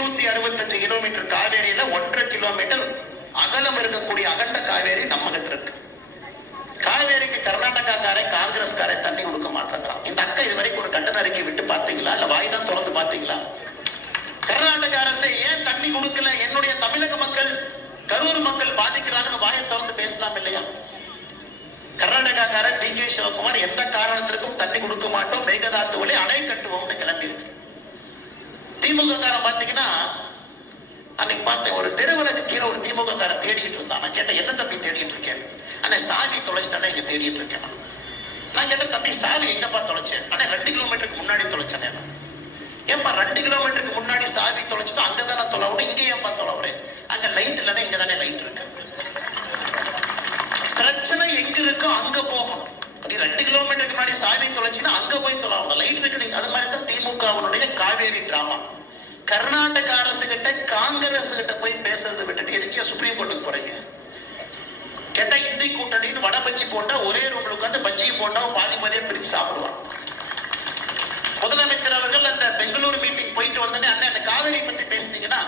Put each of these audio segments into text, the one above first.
765 kilometre காவேரியில 1.5 kilometre அகலம் இருக்கக்கூடிய அகண்ட காவேரி நம்ம கிட்ட இருக்கு. காவேரிக்கு கர்நாடகாக்காரன் காங்கிரஸ்காரன் தண்ணி கொடுக்க மாட்டேங்கிறான். இந்த அக்கா இது வரைக்கும் ஒரு கண்டன அறிக்கை விட்டு பாத்தீங்களா? இல்ல வாய் தான் திறந்து பாத்தீங்களா? கர்நாடக அரசு ஏன் தண்ணி கொடுக்கல, என்னுடைய தமிழக மக்கள் கரூர் மக்கள் பாதிக்கிறாங்கன்னு வாயை திறந்து பேசலாம் இல்லையா? கர்நாடகாக்காரன் டி கே சிவகுமார் எந்த காரணத்திற்கும் தண்ணி கொடுக்க மாட்டோம், மேகதாத்து வழி அணை கட்டுவோம்னு கிளம்பி இருக்கு. திமுக காரன் பாத்தீங்கன்னா அன்னைக்கு பார்த்தேன், ஒரு தெருவிளக்கு கீழே ஒரு திமுக காரன் தேடிட்டு இருந்தான். நான் கேட்டேன், என்ன தம்பி தேடிட்டு இருக்கேன்? ஆனா சாவி தொலைச்சிட்டானே இங்க தேடிட்டு இருக்கேன். நான் கேட்டேன், தம்பி சாவி எங்கப்பா தொலைச்சேன்? ஆனா 2 கிலோமீட்டருக்கு முன்னாடி தொலைச்சேன். ஏன்பா 2 கிலோமீட்டருக்கு முன்னாடி சாவி தொலைச்சிட்டு அங்கதானே தொலைவணும், இங்க ஏன்பா தொலைவுறேன்? அங்க லைட் இல்லைன்னா இங்க தானே லைட் இருக்கு. பிரச்சனை எங்க இருக்கோ அங்க போகணும். 2 கிலோமீட்டருக்கு முன்னாடி சாவி தொலைச்சின்னா அங்க போய் தொலைவணும், லைட் இருக்கு. நீங்க அது மாதிரி தான் திமுகவினுடைய காவேரி டிராமா. கர்நாடக அரசு கிட்ட காங்கிரஸ் கிட்ட போய் பேசுறதை விட்டுட்டு எதுக்கே சுப்ரீம் கோர்ட்டுக்கு போறீங்க? கேட்டா இந்தி கூட்டணின்னு வட பஜ்ஜி போட்டா ஒரே ரூம்ல உட்காந்து பஜ்ஜியும் போட்டாவும் பாதி பாதியா பிரிச்சு சாப்பிடுவான். முதலமைச்சர் அவர்கள் அந்த பெங்களூரு மீட்டிங் போயிட்டு வந்தோடனே அண்ணன் அந்த காவேரி பத்தி பேசுனீங்கன்னா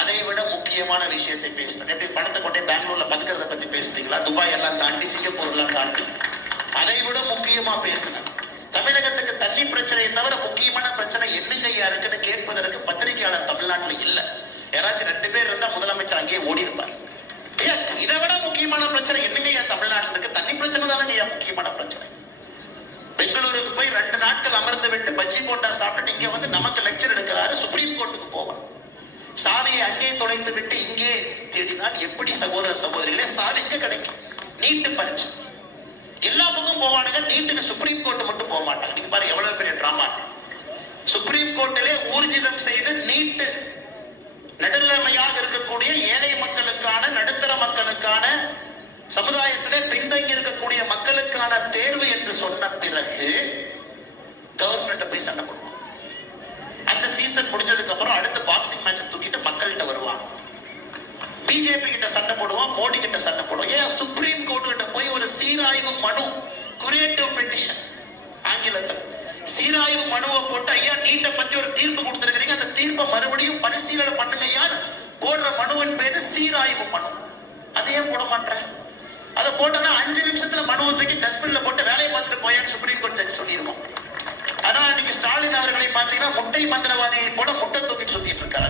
அதை விட முக்கியமான விஷயத்தை பேசினேன். எப்படி பணத்தை கொண்டே பெங்களூர்ல பதுக்கிறத பத்தி பேசுனீங்களா? துபாய் எல்லாம் தாண்டி சிங்கப்பூர் எல்லாம் தாண்டி அதை விட முக்கியமா பேசினேன். தமிழகத்துக்கு தண்ணி பிரச்சனையை தவிர முக்கியமான பிரச்சனை என்னங்கய்யா இருக்குன்னு கேட்பதற்கு பத்திரிகையாளர் தமிழ்நாட்டில் இல்ல. யாராச்சும் 2 பேர் இருந்தா முதலமைச்சர் அங்கேயே ஓடி இருப்பார். இதை விட முக்கியமான பிரச்சனை என்னங்கய்யா தமிழ்நாட்டில் இருக்கு? தண்ணி பிரச்சனை தானங்கய்யா முக்கியமான பிரச்சனை. பெங்களூருக்கு போய் 2 நாட்கள் அமர்ந்து விட்டு பஜ்ஜி போண்டா சாப்பிட்டு இங்க வந்து நமக்கு லெக்சர் எடுக்கிறாரு. சுப்ரீம் கோர்ட்டுக்கு போகணும். சாவியை அங்கே தொலைத்து விட்டு இங்கே தேடினால் எப்படி சகோதர சகோதரிகளே? சாவி இங்க கிடைக்கும். நீட்டு பரிச்சு எல்லா பக்கம் போவானுங்க, நீட்டுக்கு சுப்ரீம் கோர்ட் மட்டும் போக மாட்டாங்க. நீங்க பாருங்க எவ்வளவு பெரிய டிராமா. சுப்ரீம் கோர்ட்டிலே ஊர்ஜிதம் செய்து நீட்டு நடுநிலைமையாக இருக்கக்கூடிய ஏழை மக்களுக்கான, நடுத்தர மக்களுக்கான, சமுதாயத்திலே பின்தங்கி இருக்கக்கூடிய மக்களுக்கான தேர்வு என்று சொன்ன பிறகு கவர்மெண்ட்டை போய் சண்டை போடுவோம். அந்த சீசன் முடிஞ்சதுக்கு அப்புறம் அடுத்த பாக்ஸிங் மேட்சை தூக்கிட்டு மக்கள்கிட்ட வருவாங்க. பிஜேபி கிட்ட சண்டை போடுவோம், மோடி கிட்ட சண்டை போடுவோம். ஏன் சுப்ரீம் கோர்ட் கிட்ட போய் ஒரு சீராய்வு மனு, குரியேட்டிவ் பெட்டிஷன் ஆங்கிலத்தில் சீராய்வு மனுவை போட்டு, ஐயா நீட்டை பத்தி ஒரு தீர்ப்பு கொடுத்திருக்கிறீங்க, அந்த தீர்ப்பை மறுபடியும் பரிசீலனை பண்ணுங்கய்யான்னு போடுற மனுவின் பேரு சீராய்வு மனு. அதையே போட மாட்டேன். அதை போட்டோன்னா 5 நிமிஷத்துல மனுவை தூக்கி டஸ்ட்பின்ல போட்டு வேலையை பார்த்துட்டு போயான்னு சுப்ரீம் கோர்ட் ஜட்ஜ் சொல்லியிருக்கோம். ஆனா இன்னைக்கு ஸ்டாலின் அவர்களை பார்த்தீங்கன்னா முட்டை மந்திரவாதியை போல முட்டை தூக்கிட்டு சுத்திட்டு இருக்காரு.